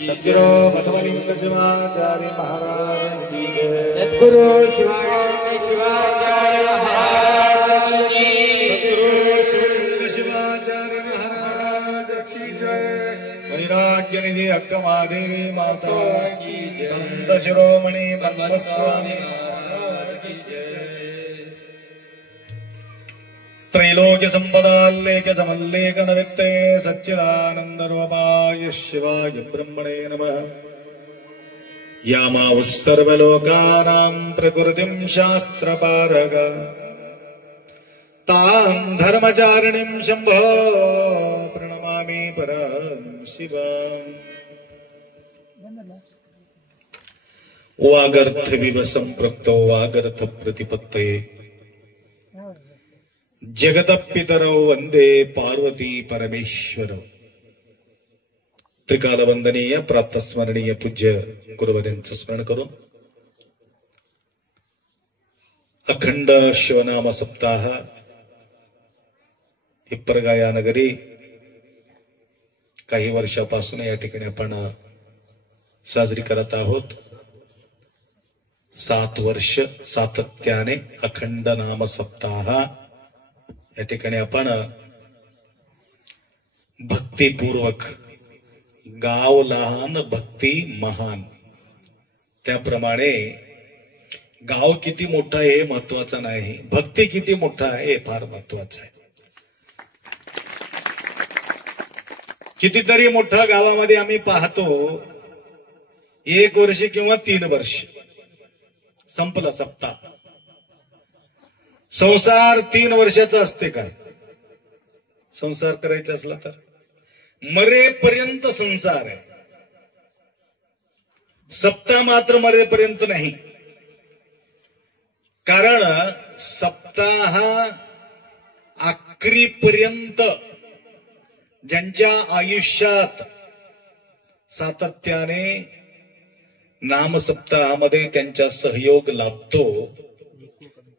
सद्गुरु बसवलिंग शिवाचार्य महाराज की जय। सद्गुरु शिवाचार्य महाराज की सद्गुरु शिवलिंग शिवाचार्य महाराज की जय। वैराग्य निधि अक्क महादेवी माता की जय। संत शिरोमणि ब्रह्मस्वामी महाराज की जय। त्रैलोक्य संपदाल्लेख्य समल्लेख नवित्ते सच्चिदानंद रूपाय शिवाय ब्रह्मणे नमः। यामाहुः सर्वलोकानां प्रकृतिं शास्त्रपारग तां धर्मचारिणीं शम्भो प्रणमामि परं शिवम्। वागर्थविव संपृक्तो वागर्थ प्रतिपत्तये जगतपितरौ वंदे पार्वती परमेश्वर। त्रिकाल वंदनीय प्रातस्मरणीय पूज्य गुरुवर्यांचं स्मरण करून अखंड शिवनाम सप्ताह हिप्परगाया नगरी काही वर्षापासून या ठिकाणी आपण साजरी करत आहोत। 7 वर्ष सातत्याने अखंड नाम सप्ताह या ठिकाणी आपण भक्तिपूर्वक, गाव लहान भक्ती महान, त्याप्रमाणे गाव किती मोठं आहे हे महत्वाचं नाही, भक्ती किती मोठा आहे हे फार महत्वाचं आहे। कितीतरी मोठ्या गावामध्ये आम्ही पाहतो 1 वर्ष किंवा 3 वर्ष संपला सप्ताह। संसार 3 वर्षाचा असते काय? संसार करायचा असला तर मरेपर्यंत संसार आहे, सप्ताह मात्र मरेपर्यंत नाही। कारण सप्ताह आखरीपर्यंत ज्यांच्या आयुष्यात सातत्याने नाम सप्ताहामध्ये त्यांचा सहयोग लाभतो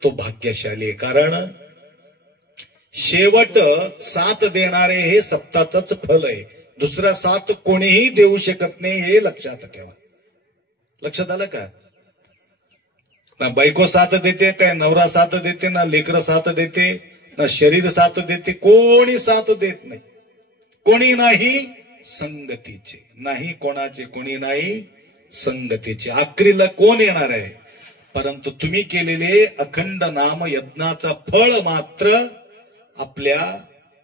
तो भाग्यशाली आहे। कारण शेवट साथ देणारे हे सप्ताहाचंच फल आहे, दुसरा साथ कोणीही देऊ शकत नाही हे लक्षात ठेवा। लक्षात आलं का? ना बायको साथ देते, काय नवरा साथ देते, ना लेकर साथ देते, ना शरीर साथ देते, कोणी साथ देत नाही। कोणी नाही संगतीचे, नाही कोणाचे, कोणी नाही संगतीचे। आखरीला कोण येणार आहे? परंतु तुम्ही केलेले अखंड नाम यज्ञाचा फळ मात्र आपल्या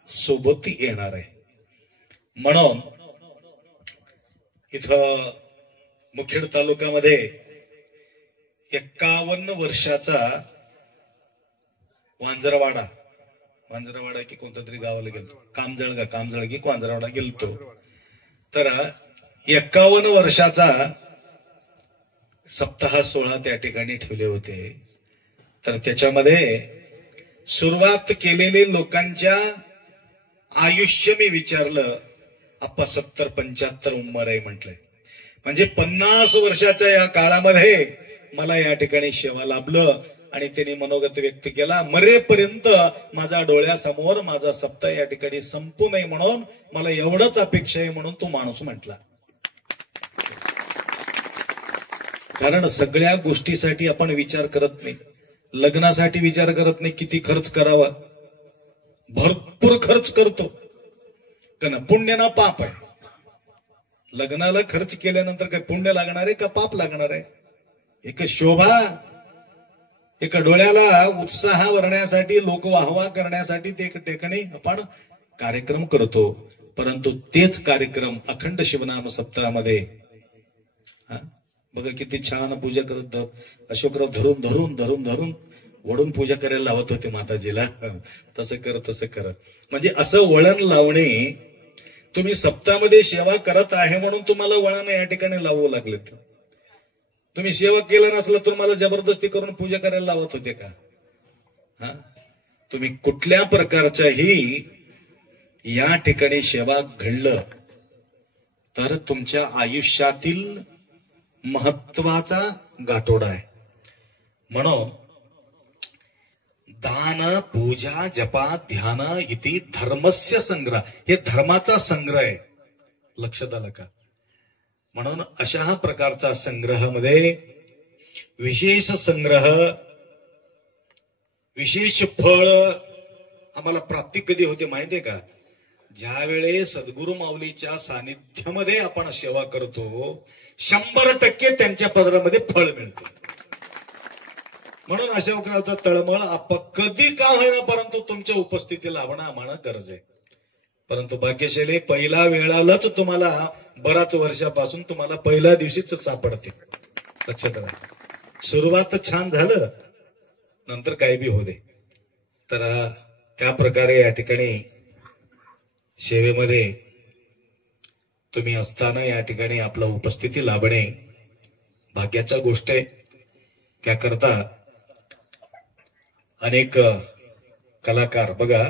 सोबती येणार आहे। म्हणून इथं मुखेड तालुक्यामध्ये 51 वर्षाचा वांजरवाडा की कोणत्या तरी गावाला गेलतो, कामजळ की वांजरवाडा गेलतो. तर 51 वर्षाचा सप्ताह सोहळा त्या ठिकाणी ठेवले होते. तर त्याच्यामध्ये सुरुवात केलेले लोकांच्या आयुष्य मी विचारलं. आप्पा 70-75 उंमर आहे म्हटलंय. म्हणजे 50 वर्षाच्या या काळामध्ये मला या ठिकाणी सेवा लाभलं आणि त्यांनी मनोगत व्यक्त केला, मरेपर्यंत माझ्या डोळ्यासमोर माझा सप्ताह या ठिकाणी संपू नये म्हणून मला एवढंच अपेक्षा आहे म्हणून तो माणूस म्हटला. कारण सगळ्या गोष्टीसाठी आपण विचार करत नाही. लग्नासाठी विचार करत नाही किती खर्च करावा, भरपूर खर्च करतो कारण पुण्य ना पाप आहे. लग्नाला खर्च केल्यानंतर काय पुण्य लागणार आहे का पाप लागणार आहे? एक शोभा, एक डोळ्याला उत्साह भरण्यासाठी, लोक वाहवा करण्यासाठी ते एक ठिकाणी आपण कार्यक्रम करतो. परंतु तेच कार्यक्रम अखंड शिवनाम सप्ताहामध्ये बघा किती छान पूजा करत, अशोकराव धरून धरून धरून धरून वळून पूजा करायला लावत होते माताजीला. तसं कर म्हणजे असं वळण लावणे. तुम्ही सप्ताहामध्ये सेवा करत आहे म्हणून तुम्हाला वळण या ठिकाणी लावू लागले. तुम्ही सेवा केलं नसलं तर मला जबरदस्ती करून पूजा करायला लावत होते का? तुम्ही कुठल्या प्रकारच्याही या ठिकाणी सेवा घडलं तर तुमच्या आयुष्यातील महत्वाचा गाठोडा आहे. म्हणून दान, पूजा, जपा, ध्यान इति धर्मस्य संग्रह, हे धर्माचा संग्रह आहे. लक्षात आलं का? म्हणून अशा प्रकारचा संग्रहामध्ये विशेष संग्रह, विशेष फळ आम्हाला प्राप्ती कधी होते माहितीये का? ज्यावेळे सद्गुरु माऊलीच्या सानिध्यामध्ये आपण सेवा करतो 100% त्यांच्या पदरामध्ये फळ मिळते. म्हणून अशोकरावचा तळमळ आप कधी का होईना परंतु तुमच्या उपस्थिती लावणं आम्हाला गरज आहे. परंतु भाग्यशाली पहिल्या वेळालाच तुम्हाला बराच वर्षापासून तुम्हाला पहिल्या दिवशीच सापडते. लक्षात आलं? सुरुवात छान झालं, नंतर काही बी होऊ दे. तर त्या प्रकारे या ठिकाणी सेवेमध्ये तुम्ही असताना या ठिकाणी आपला उपस्थिती लाभणे भाग्याच्या गोष्ट आहे. त्याकरता अनेक कलाकार बघा,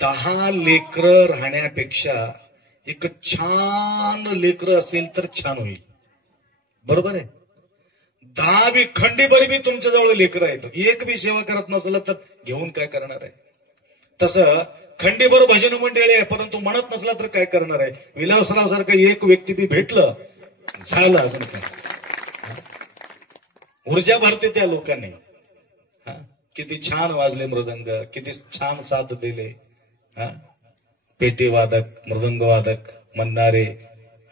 10 लेकरं राहण्यापेक्षा एक छान लेकरं असेल तर छान होईल. बरोबर आहे? 10 बी खंडीभर बी तुमच्याजवळ लेकरं आहेत, एक बी सेवा करत नसलं तर घेऊन काय करणार आहे? तसं खंडीभर भजन मंडळी आहे परंतु म्हणत नसला तर काय करणार आहे? विलासराव सारखं एक व्यक्ती बी भेटलं झालं. अजून काय ऊर्जा भरते त्या लोकांनी. किती छान वाजले मृदंग, किती छान साथ दिले. पेटी वादक, मृदंग वादक म्हणणारे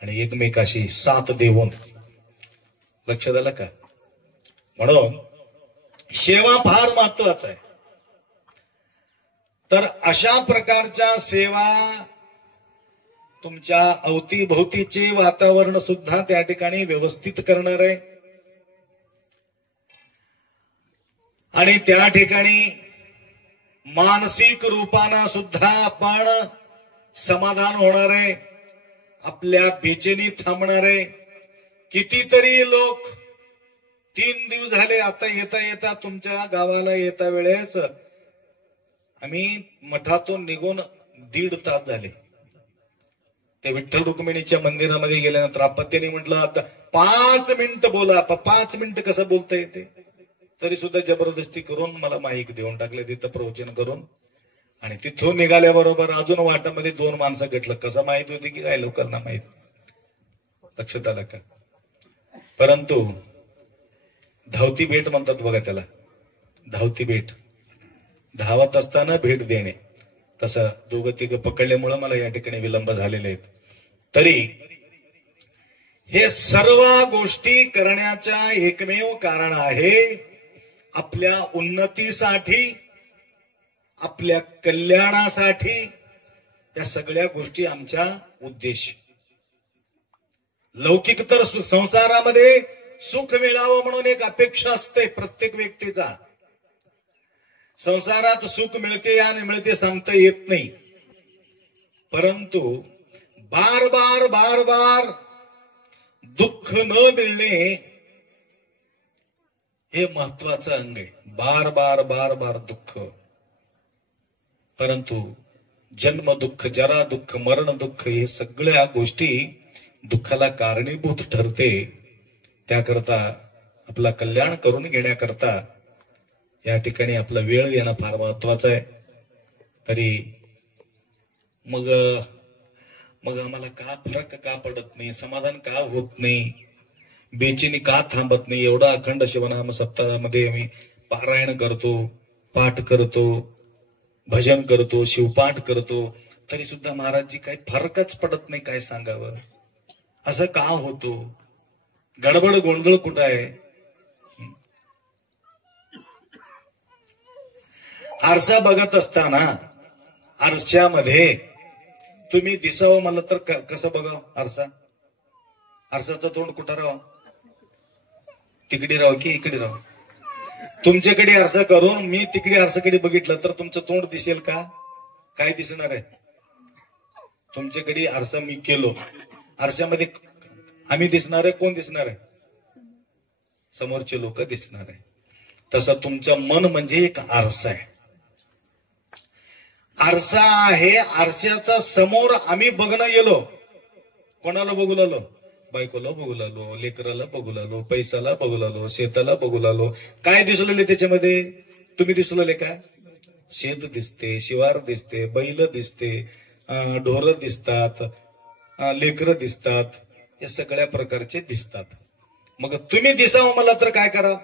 आणि एकमेकाशी साथ देऊन. लक्षात आलं का? म्हणून सेवा फार महत्वाचा आहे. तर अशा प्रकारच्या सेवा तुमच्या अवतीभोवतीचे वातावरण सुद्धा त्या ठिकाणी व्यवस्थित करणार आहे आणि त्या ठिकाणी मानसिक रूपानं सुद्धा आपण समाधान होणार आहे. आपल्या बेचैनी थांबणार आहे. कितीतरी लोक 3 दिवस झाले आता येता तुमच्या गावाला येता वेळेस आम्ही मठातून निघून 1.5 तास झाले. ते विठ्ठल रुक्मिणीच्या मंदिरामध्ये गेल्यानंतर आपत्याने म्हटलं आता 5 मिनिटं बोला. 5 मिनिटं कसं बोलता येते? तरी सुद्धा जबरदस्ती करून मला माईक देऊन टाकले तिथं प्रवचन करून. आणि तिथून निघाल्याबरोबर अजून वाटामध्ये 2 माणसं घेतलं. कसं माहित होती की काय लोकांना माहित? लक्षात आलं का? परंतु धावती भेट म्हणतात बघा त्याला, धावती भेट. धावत असताना भेट देणे. तसं 2-3 पकडल्यामुळे मला या ठिकाणी विलंब झालेले आहेत. तरी हे सर्व गोष्टी करण्याचा एकमेव कारण आहे आपल्या उन्नतीसाठी, आपल्या कल्याणासाठी. या सगळ्या गोष्टी आमच्या उद्देश. लौकिक तर संसारामध्ये सुख मिळावं म्हणून एक अपेक्षा असते प्रत्येक व्यक्तीचा. संसारात सुख मिळते आणि मिळते सांगता येत नाही, परंतु बार बार बार बार दुःख न मिळणे हे महत्वाचं अंग आहे. बार बार बार बार दुःख, परंतु जन्म दुःख, जरा दुःख, मरण दुःख हे सगळ्या गोष्टी दुःखाला कारणीभूत ठरते. त्याकरता आपला कल्याण करून घेण्याकरता या ठिकाणी आपला वेळ येणं फार महत्वाचं आहे. तरी मग आम्हाला का फरक का पडत नाही, समाधान का होत नाही, बेचैनी का थांबत नाही? एवढा अखंड शिवनाम सप्ताहामध्ये आम्ही पारायण करतो, पाठ करतो, भजन करतो, शिवपाठ करतो, तरी सुद्धा महाराजजी काही फरकच पडत नाही. काय सांगावं, असं का होतो? गडबड गोंधळ कुठं आहे? आरसा बघत असताना आरशामध्ये तुम्ही दिसावं मला तर कसं बघावं? आरसाचं तोंड कुठं राहावं? तिकडे राहावं की इकडे राहावं? तुमच्याकडे आरसा करून मी तिकडे आरसाकडे बघितलं तर तुमचं तोंड दिसेल का? काय दिसणार आहे? तुमच्याकडे आरसा मी केलो, आरशामध्ये आम्ही दिसणार आहे? कोण दिसणार आहे? समोरचे लोक दिसणार आहे. तसं तुमचं मन म्हणजे एक आरसा आहे. आरसा आहे, आरशाचा समोर आम्ही बघणं गेलो. कोणाला बघू लागलो? बायकोला बघू लागलो, लेकराला बघू लागलो, पैसाला बघू लागलो, शेताला बघू लागलो. काय दिसलेले त्याच्यामध्ये? तुम्ही दिसलेले का? शेत दिसते, शिवार दिसते, बैल दिसते, ढोरं दिसतात, लेकरं दिसतात, या सगळ्या प्रकारचे दिसतात. मग तुम्ही दिसावं मला तर काय करा?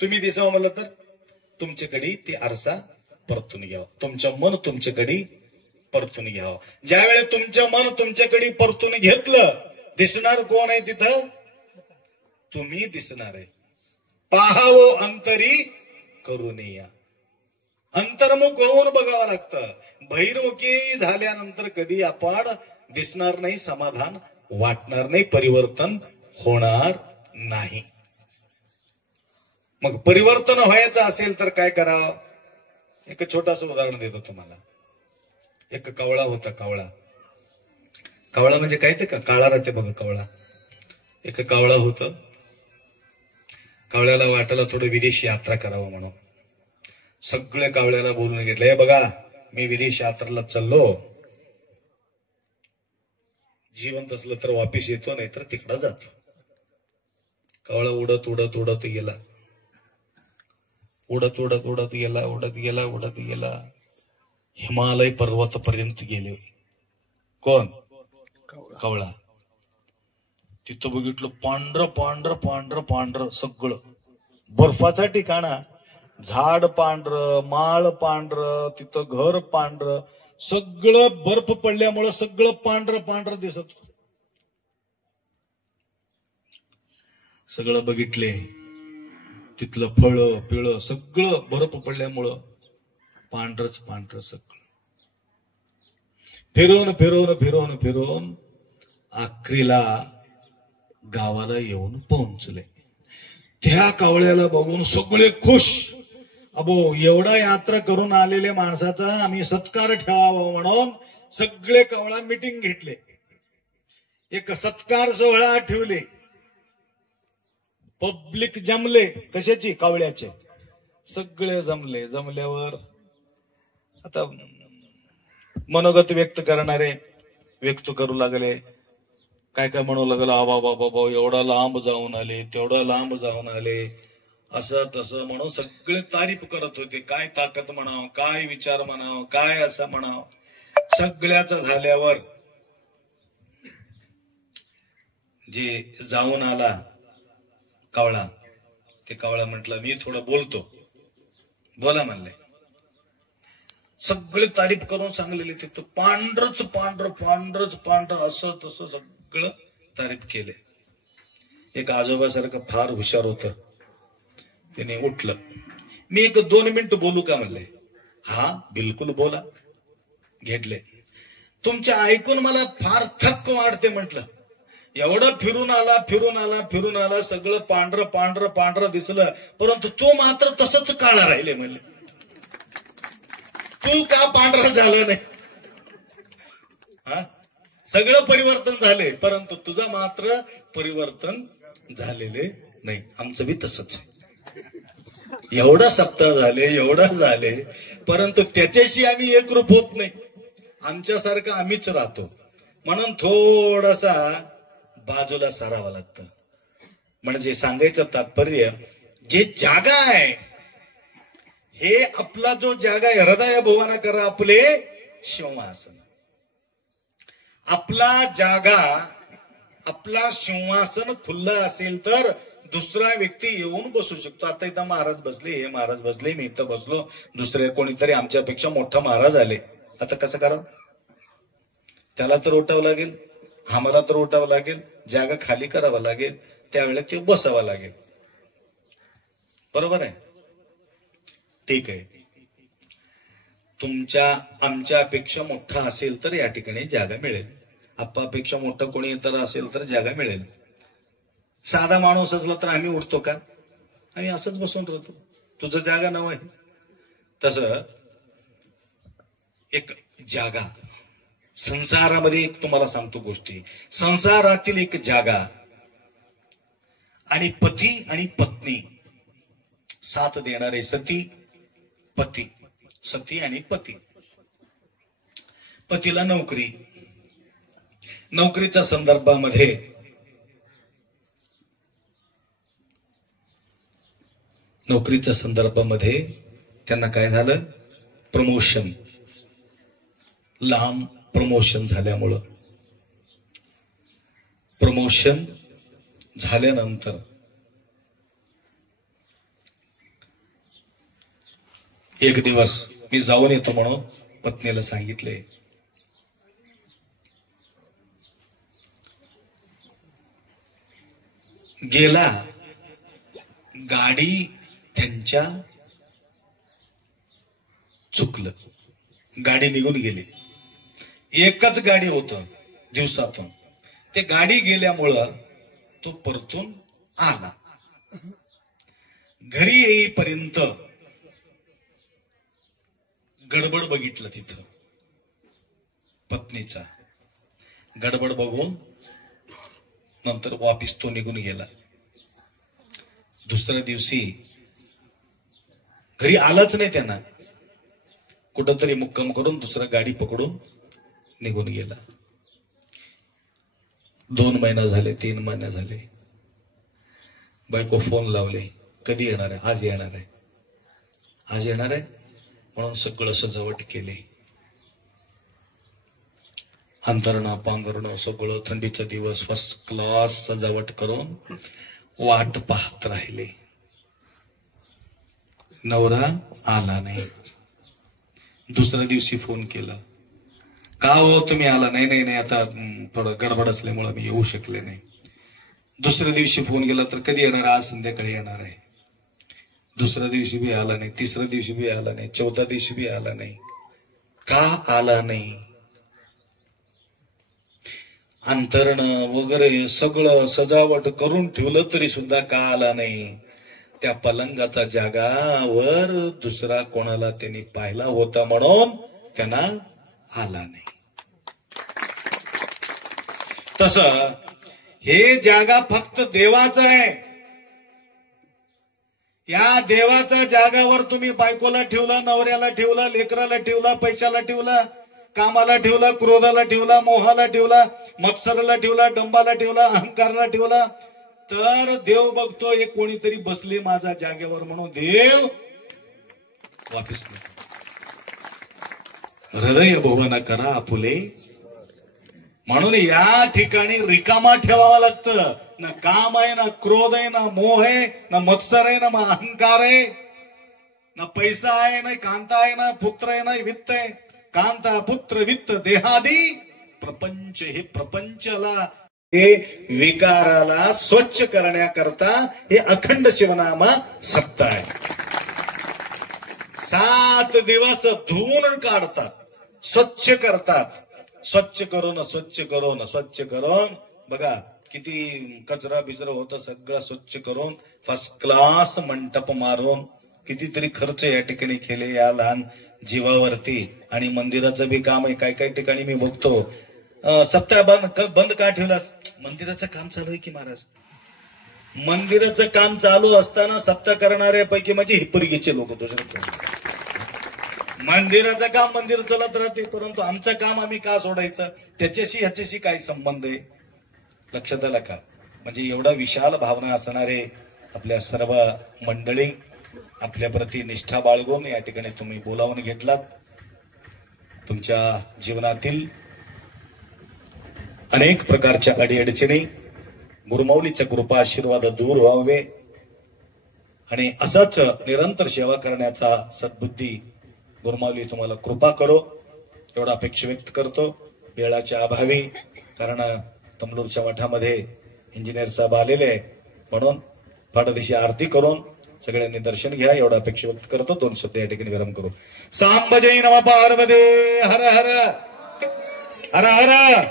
तुम्ही दिसावं मला तर तुमच्याकडे ते आरसा परतून घ्यावं. तुमचं मन तुमच्याकडे परतून घ्यावं. ज्यावेळी तुमचं मन तुमच्याकडे परतून घेतलं, दिसणार कोण आहे तिथं? तुम्ही दिसणार आहे. पाहावं अंतरी करून या. अंतर्मुख होऊन बघावं लागतं. बहिर्मुखी झाल्यानंतर कधी आपण दिसणार नाही, समाधान वाटणार नाही, परिवर्तन होणार नाही. मग परिवर्तन व्हायचं असेल तर काय करावं? एक छोटंसं उदाहरण देतो तुम्हाला. एक कावळा होता. कावळा म्हणजे काय ते का काळा राहते बघा कावळा. एक कावळा होतं. कावळ्याला वाटायला थोडं विदेश यात्रा करावं म्हणून सगळे कावळ्याला बोलून घेतलं, हे बघा मी विदेश यात्रेला चाललो, जिवंत असलं तर वापिस येतो, नाही तर तिकडं जातो. कावळा उडत उडत उडत गेला. उडत उडत उडत गेला, उडत गेला, उडत गेला, हिमालय पर्वतापर्यंत गेले. कोण? कावळा. तिथं बघितलं पांढरं पांढरं पांढरं पांढरं सगळं, बर्फाचा ठिकाणा, झाड पांढरं, माळ पांढरं, तिथं घर पांढरं, सगळं बर्फ पडल्यामुळं सगळं पांढरं पांढरं दिसत. सगळं बघितले, तिथलं फळं पिळं सगळं बर्फ पडल्यामुळं पांढरच पांढरं सगळं. फिरून फिरून फिरून फिरून आखरीला गावाला येऊन पोहोचले. त्या कावळ्याला बघून सगळे खुश. अबो, एवढा यात्रा करून आलेल्या माणसाचा आम्ही सत्कार ठेवावा म्हणून सगळे कावळा मीटिंग घेतले. एक सत्कार सोहळा ठेवले. पब्लिक जमले. कशाची? कावळ्याचे. सगळे जमले. जमल्यावर आता मनोगत व्यक्त करणारे व्यक्त करू लागले. काय काय म्हणू लागलं, आबा बाबा एवढा लांब जाऊन आले, तेवढा लांब जाऊन आले, असं तसं म्हणून सगळे तारीफ करत होते. काय ताकद म्हणावं, काय विचार म्हणावं, काय असं म्हणावं. सगळ्याच झाल्यावर जे जाऊन आला कावळा, ते कावळा म्हटलं मी थोडं बोलतो. बोला म्हणले. सगळे तारीफ करून सांगलेले. तिथं पांढरच पांढर पांढरच पांढर असं तसं सगळं तारीफ केले. एक आजोबासारखं फार हुशार होतं. त्याने उठलं. मी 1-2 मिनिट बोलू का म्हणले. हा बिलकुल बोला. घेतले. तुमच्या ऐकून मला फार थक्क वाटते म्हटलं. एवढं फिरून आला सगळं पांढरं दिसलं, परंतु तो मात्र तसंच काळा राहिले. म्हणले तू का पांढरा झाला नाही? हा, सगळं परिवर्तन झाले, परंतु तुझं मात्र परिवर्तन झालेले नाही. आमचं बी तसंच आहे. एवढा सप्ताह झाले, परंतु त्याच्याशी आम्ही एकरूप होत नाही. आमच्यासारखं आम्हीच राहतो. म्हणून थोडासा बाजूला सारावं लागतं. म्हणजे सांगायचं तात्पर्य, जे जागा आहे हे आपला जो जागा आहे, हृदय भुवन कर आपले सिंहासन. आपला जागा, आपला सिंहासन खुल्ला असेल तर दुसरा व्यक्ती येऊन बसू शकतो. आता इथं महाराज बसले, हे महाराज बसले, मी इथं बसलो, दुसरे कोणीतरी आमच्यापेक्षा मोठा महाराज आले. आता कसं करावं? त्याला तर उठावं लागेल, आम्हाला तर उठावं लागेल, जागा खाली करावा लागेल, त्यावेळेला ते बसावं लागेल. बरोबर आहे? ठीक आहे. आमच्यापेक्षा मोठा असेल तर या ठिकाणी जागा मिळेल. आप्पापेक्षा मोठा कोणी इतर असेल तर जागा मिळेल. साधा माणूस असला तर आम्ही उठतो का? आम्ही असंच बसून राहतो. तुझं जागा नाव आहे. तसं एक जागा संसारामध्ये, एक तुम्हाला सांगतो गोष्टी, संसारातील एक जागा आणि पती आणि पत्नी साथ देणारे सती आणि पती. पतीला नोकरीच्या संदर्भामध्ये त्यांना काय झालं? प्रमोशन, लांब प्रमोशन झाल्यामुळं, प्रमोशन झाल्यानंतर एक दिवस मी जाऊन येतो म्हणून पत्नीला सांगितले. गेला, गाडी त्यांच्या चुकलं, गाडी निघून गेली. एकच गाडी होतं दिवसातून. ते गाडी गेल्यामुळं तो परतून आला. घरी येईपर्यंत गडबड बघितलं तिथं पत्नीचा. गडबड बघून नंतर वापिस तो निघून गेला. दुसऱ्या दिवशी घरी आलाच नाही. त्यांना कुठंतरी मुक्काम करून दुसरा गाडी पकडून निघून गेला. 2 महिने झाले, 3 महिने झाले. बायको फोन लावले, कधी येणार आहे? आज येणार आहे, आज येणार आहे म्हणून सगळं सजावट केली. अंतरणं पांघरणं सगळं, थंडीचा दिवस, फर्स्ट क्लास सजावट करून वाट पाहत राहिले. नवरा आला नाही. दुसऱ्या दिवशी फोन केला, का हो तुम्ही आला नाही? नाही आता थोडं गडबड असल्यामुळे मी येऊ शकले नाही. दुसऱ्या दिवशी फोन केला तर कधी येणार? आज संध्याकाळी येणार आहे. दुसऱ्या दिवशी बी आला नाही, तिसऱ्या दिवशी बी आला नाही, चौथ्या दिवशी बी आला नाही. का आला नाही? अंतरण वगैरे सगळं सजावट करून ठेवलं तरी सुद्धा का आला नाही? त्या पलंगाचा जागावर दुसरा कोणाला त्यांनी पाहिला होता म्हणून त्यांना आला नाही. तसं हे जागा फक्त देवाचं आहे. या देवाच्या जागावर तुम्ही बायकोला ठेवला, नवऱ्याला ठेवला, लेकराला ठेवला, पैशाला ठेवला, कामाला ठेवला, क्रोधाला ठेवला, मोहाला ठेवला, मत्सराला ठेवला, डंबाला ठेवला, अहंकाराला ठेवला, तर देव बघतो हे कोणीतरी बसले माझ्या जागेवर म्हणून देव वापिस नाही. हृदय भुवन करा आपुले. म्हणून या ठिकाणी रिकामा ठेवावा लागतं. ना काम आहे, ना क्रोध आहे, ना मोह आहे, ना मत्सर आहे, ना अहंकार आहे, ना पैसा आहे, ना कांता आहे, ना पुत्र आहे, ना वित्त आहे. कांता पुत्र वित्त देहादी प्रपंच, हे प्रपंचला, हे विकाराला स्वच्छ करण्याकरता हे अखंड शिवनामा सत्ता आहे. 7 दिवस धुवून काढतात, स्वच्छ करतात. स्वच्छ करून बघा किती कचरा बिचरा होतं सगळं स्वच्छ करून फर्स्ट क्लास मंडप मारून कितीतरी खर्च या ठिकाणी केले या लहान जीवावरती. आणि मंदिराचं बी काम आहे. काही ठिकाणी मी बघतो सप्ताह बंद का ठेवलास? मंदिराचं काम चालू आहे की महाराज. मंदिराचं काम चालू असताना सप्ताह करणाऱ्यापैकी म्हणजे हिप्परगीचे लोक. दुसरे मंदिराचं काम मंदिर चालत राहते, परंतु आमचं काम आम्ही का सोडायचं? त्याच्याशी ह्याच्याशी काय संबंध आहे? लक्षात आलं का? म्हणजे एवढा विशाल भावना असणारे आपल्या सर्व मंडळी आपल्या प्रती निष्ठा बाळगून या ठिकाणी तुम्ही बोलावून घेतलात. तुमच्या जीवनातील अनेक प्रकारच्या अडीअडचणी गुरुमौलीच्या कृपा आशीर्वाद दूर व्हावे आणि असंच निरंतर सेवा करण्याचा सद्बुद्धी गुरुमौली तुम्हाला कृपा करो एवढा अपेक्षा व्यक्त करतो. वेळाच्या अभावी, कारण तमलूरच्या मठामध्ये इंजिनियर साहेब आलेले आहे, म्हणून पाठदिशी आरती करून सगळ्यांनी दर्शन घ्या एवढा अपेक्षा व्यक्त करतो. 2 शब्द या ठिकाणी विराम करू. सांब जय नम पार्वती हर हर हर हर.